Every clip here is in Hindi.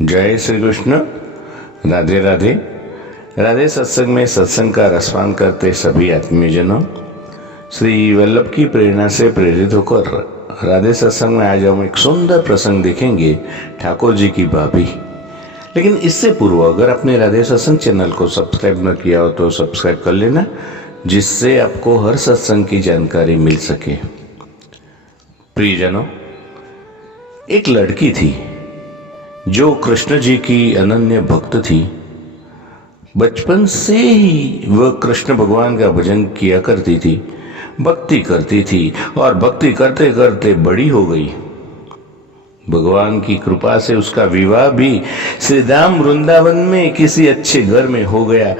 जय श्री कृष्ण। राधे राधे। राधे सत्संग में सत्संग का रसपान करते सभी आत्मीयजनों, श्री वल्लभ की प्रेरणा से प्रेरित होकर राधे सत्संग में आज हम एक सुंदर प्रसंग देखेंगे, ठाकुर जी की भाभी। लेकिन इससे पूर्व अगर आपने राधे सत्संग चैनल को सब्सक्राइब न किया हो तो सब्सक्राइब कर लेना, जिससे आपको हर सत्संग की जानकारी मिल सके। प्रियजनों, एक लड़की थी जो कृष्ण जी की अनन्य भक्त थी। बचपन से ही वह कृष्ण भगवान का भजन किया करती थी, भक्ति करती थी और भक्ति करते करते बड़ी हो गई। भगवान की कृपा से उसका विवाह भी श्री धाम वृंदावन में किसी अच्छे घर में हो गया।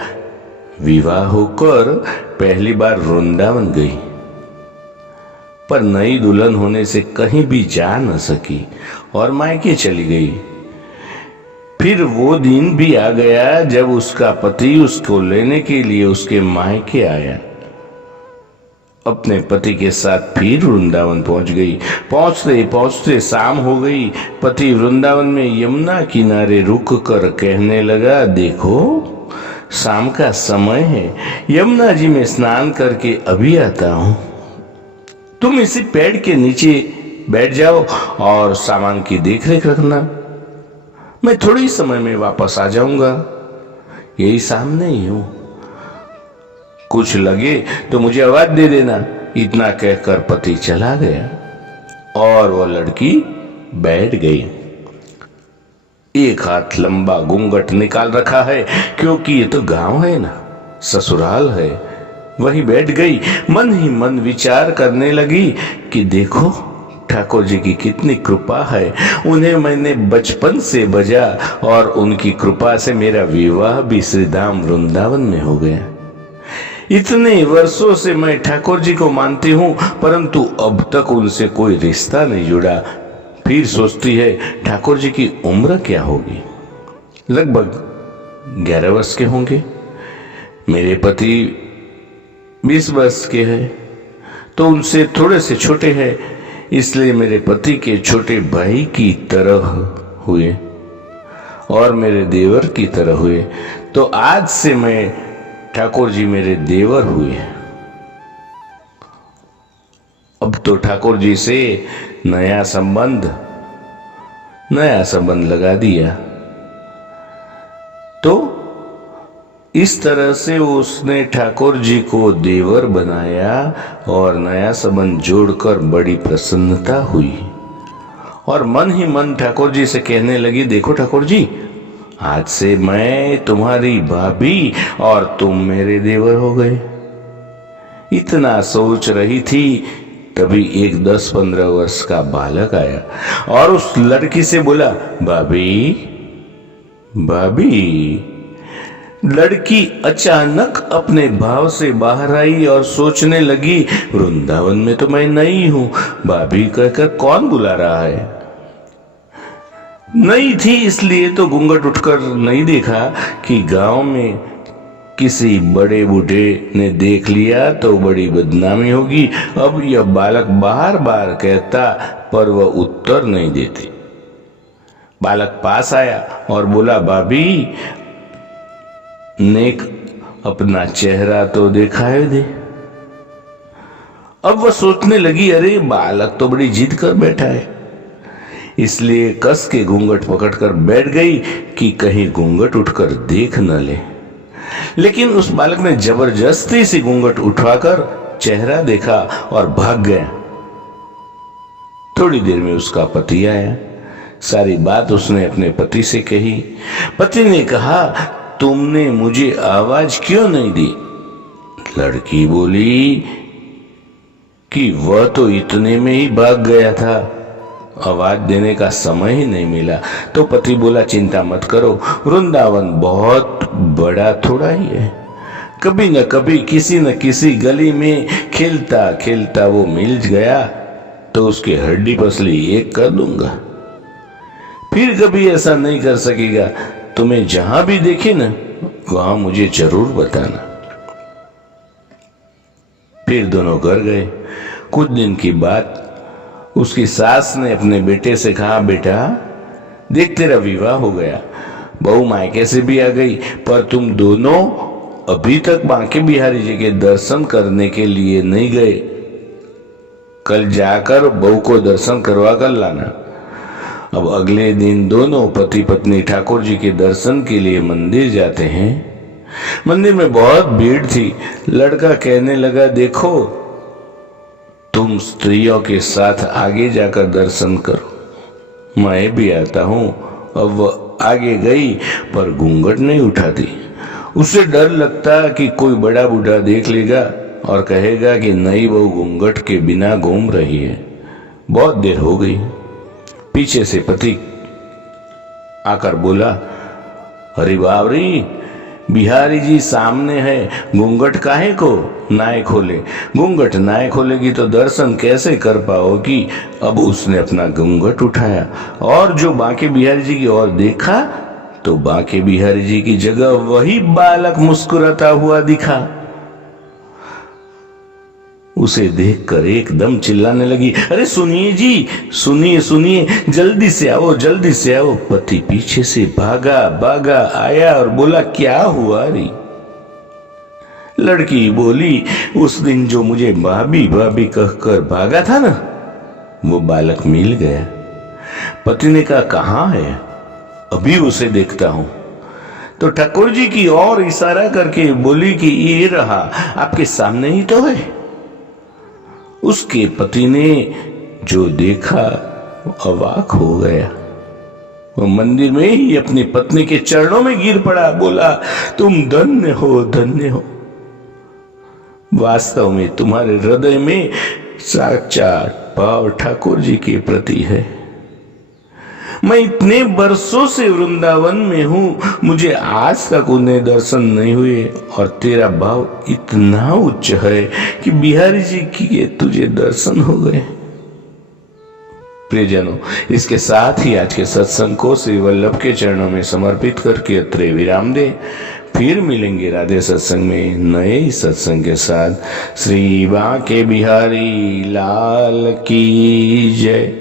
विवाह होकर पहली बार वृंदावन गई, पर नई दुल्हन होने से कहीं भी जा न सकी और मायके चली गई। फिर वो दिन भी आ गया जब उसका पति उसको लेने के लिए उसके मायके आया। अपने पति के साथ फिर वृंदावन पहुंच गई। पहुंचते पहुंचते शाम हो गई। पति वृंदावन में यमुना किनारे रुक कर कहने लगा, देखो शाम का समय है, यमुना जी में स्नान करके अभी आता हूं। तुम इसी पेड़ के नीचे बैठ जाओ और सामान की देखरेख रखना। मैं थोड़ी समय में वापस आ जाऊंगा, यही सामने ही हूं। कुछ लगे तो मुझे आवाज दे देना। इतना कहकर पति चला गया और वह लड़की बैठ गई। एक हाथ लंबा घूंघट निकाल रखा है, क्योंकि ये तो गांव है ना, ससुराल है। वहीं बैठ गई। मन ही मन विचार करने लगी कि देखो ठाकुर जी की कितनी कृपा है, उन्हें मैंने बचपन से बजा और उनकी कृपा से मेरा विवाह भी श्री धाम वृंदावन में हो गया। इतने वर्षों से मैं ठाकुर जी को मानती हूँ, परंतु अब तक उनसे कोई रिश्ता नहीं जुड़ा। फिर सोचती है ठाकुर जी की उम्र क्या होगी। लगभग 11 वर्ष के होंगे। मेरे पति 20 वर्ष के हैं, तो उनसे थोड़े से छोटे हैं, इसलिए मेरे पति के छोटे भाई की तरह हुए और मेरे देवर की तरह हुए। तो आज से मैं ठाकुर जी मेरे देवर हुए। अब तो ठाकुर जी से नया संबंध लगा दिया। तो इस तरह से उसने ठाकुर जी को देवर बनाया और नया संबंध जोड़कर बड़ी प्रसन्नता हुई और मन ही मन ठाकुर जी से कहने लगी, देखो ठाकुर जी, आज से मैं तुम्हारी भाभी और तुम मेरे देवर हो गए। इतना सोच रही थी, तभी एक 10-15 वर्ष का बालक आया और उस लड़की से बोला, भाभी भाभी। लड़की अचानक अपने भाव से बाहर आई और सोचने लगी, वृंदावन में तो मैं नई हूं, भाभी कहकर कौन बुला रहा है। नई थी इसलिए तो घूंघट उठकर नहीं देखा कि गांव में किसी बड़े बूढ़े ने देख लिया तो बड़ी बदनामी होगी। अब यह बालक बार बार कहता, पर वह उत्तर नहीं देती। बालक पास आया और बोला, भाभी नेक अपना चेहरा तो दिखाए दे। अब वह सोचने लगी, अरे बालक तो बड़ी जिद कर बैठा है, इसलिए कस के घूंघट पकड़कर बैठ गई कि कहीं घूंघट उठकर देख न ले। लेकिन उस बालक ने जबरदस्ती से घूंघट उठाकर चेहरा देखा और भाग गया। थोड़ी देर में उसका पति आया। सारी बात उसने अपने पति से कही। पति ने कहा, तुमने मुझे आवाज क्यों नहीं दी। लड़की बोली कि वह तो इतने में ही भाग गया था, आवाज देने का समय ही नहीं मिला। तो पति बोला, चिंता मत करो, वृंदावन बहुत बड़ा थोड़ा ही है, कभी न कभी किसी न किसी गली में खेलता खेलता वो मिल गया तो उसकी हड्डी पसली एक कर दूंगा। फिर कभी ऐसा नहीं कर सकेगा। तुम्हें जहां भी देखे ना, वहां मुझे जरूर बताना। फिर दोनों घर गए। कुछ दिन की बात उसकी सास ने अपने बेटे से कहा, बेटा देख तेरा विवाह हो गया, बहू मायके से भी आ गई, पर तुम दोनों अभी तक बांके बिहारी जी के दर्शन करने के लिए नहीं गए। कल जाकर बहू को दर्शन करवा कर लाना। अब अगले दिन दोनों पति पत्नी ठाकुर जी के दर्शन के लिए मंदिर जाते हैं। मंदिर में बहुत भीड़ थी। लड़का कहने लगा, देखो तुम स्त्रियों के साथ आगे जाकर दर्शन करो, मैं भी आता हूं। अब वह आगे गई पर घूंघट नहीं उठाती। उसे डर लगता कि कोई बड़ा बूढ़ा देख लेगा और कहेगा कि नई बहू घूंघट के बिना घूम रही है। बहुत देर हो गई। पीछे से पति आकर बोला, अरे बावरी, बिहारी जी सामने है, घूंघट काहे को नाय खोले? घूंघट नाय खोलेगी तो दर्शन कैसे कर पाओगी? अब उसने अपना घूंघट उठाया और जो बांके बिहारी जी की ओर देखा तो बांके बिहारी जी की जगह वही बालक मुस्कुराता हुआ दिखा। उसे देखकर एकदम चिल्लाने लगी, अरे सुनिए जी, सुनिए सुनिए, जल्दी से आओ, जल्दी से आओ। पति पीछे से भागा भागा आया और बोला, क्या हुआ रे? लड़की बोली, उस दिन जो मुझे भाभी भाभी कहकर भागा था ना, वो बालक मिल गया। पति ने कहा, कहाँ है? अभी उसे देखता हूं। तो ठाकुर जी की ओर इशारा करके बोली कि ये रहा, आपके सामने ही तो है। उसके पति ने जो देखा अवाक हो गया। वो मंदिर में ही अपनी पत्नी के चरणों में गिर पड़ा, बोला, तुम धन्य हो, धन्य हो। वास्तव में तुम्हारे हृदय में साक्षात भाव ठाकुर जी के प्रति है। मैं इतने बरसों से वृंदावन में हूं, मुझे आज तक उन्हें दर्शन नहीं हुए, और तेरा भाव इतना उच्च है कि बिहारी जी के तुझे दर्शन हो गए। प्रियजनों, इसके साथ ही आज के सत्संग को श्री वल्लभ के चरणों में समर्पित करके अत्रे विराम दे। फिर मिलेंगे राधे सत्संग में नए सत्संग के साथ। श्री बांके बिहारी लाल की जय।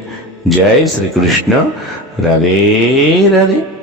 जय श्री कृष्ण। राधे राधे।